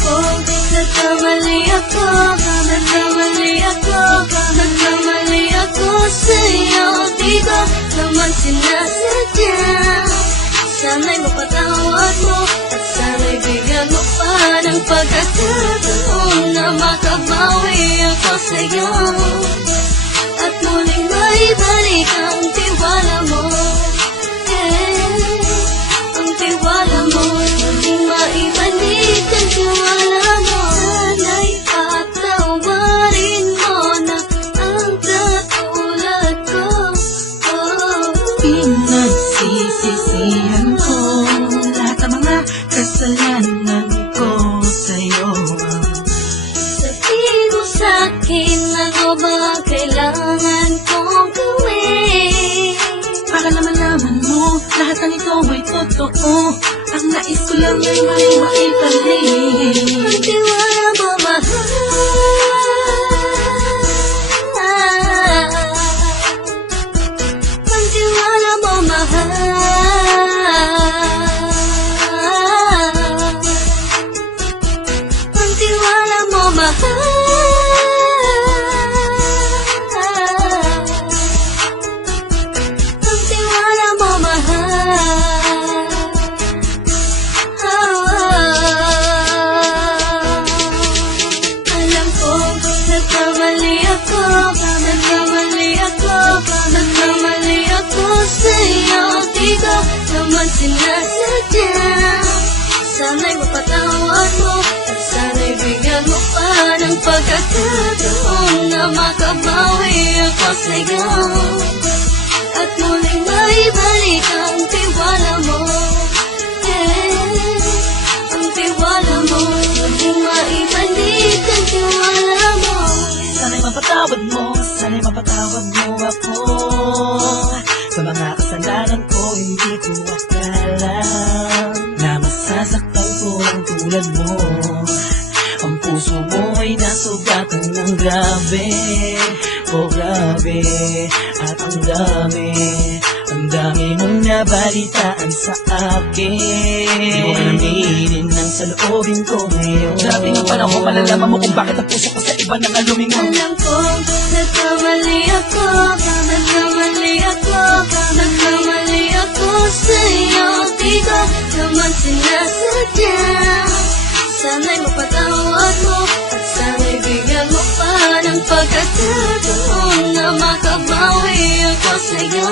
kong nagkamali ako, nagkamali ako sa'yo. Di ko naman sinasadya. Sana'y mapatawad mo at sana'y bigyan mo pa ng pagkakataon na makabawi ako sa'yo at muling maibalik ang tiwala mo. Ang tiwala mo, muling maibalik ang tiwala mo. Sana'y patawarin mo na ang katulad ko. Pinagsisisihan ko lahat ng mga kasalanan ko sa'yo. Sabihin mo sa'kin ano ba ang kailangan kong gawin Para naman mo lahat ng ito ay totoo. Ang nais ko lang ay maibalik ang tiwala mo, mahal. Ang tiwala mo, mahal. Ang tiwala mo, mahal. Ang tiwala mo, mahal. Alam kong nagkamali ako sa'yo. Di ko naman sinasadya. Sana'y mapatawad mo at sana'y bigyan mo pa ng pagkakataon na makabawi ako sa'yo at muling maibalik ang tiwala mo. Ang tiwala mo, muling maibalik ang tiwala mo. Sana'y mapatawad mo ako sa mga kasalanan ko. Hindi ko akala na masasaktan ko ang tulad mo. Ang puso mo ay nasugatan ng grabe, oh grabe. At ang dami mong nabalitaan sa akin. Di mo alaminin ang saloobin ko ngayon. Darating ang panahon, malalaman mo kung bakit ang puso ko sa iba nang alumingon. Alam kong nagkamali ako sa'yo. Di ko naman sinasadya. Sana'y mapatawad mo at sana'y bigyan mo pa ng pagkakataon na makabawi ako sa'yo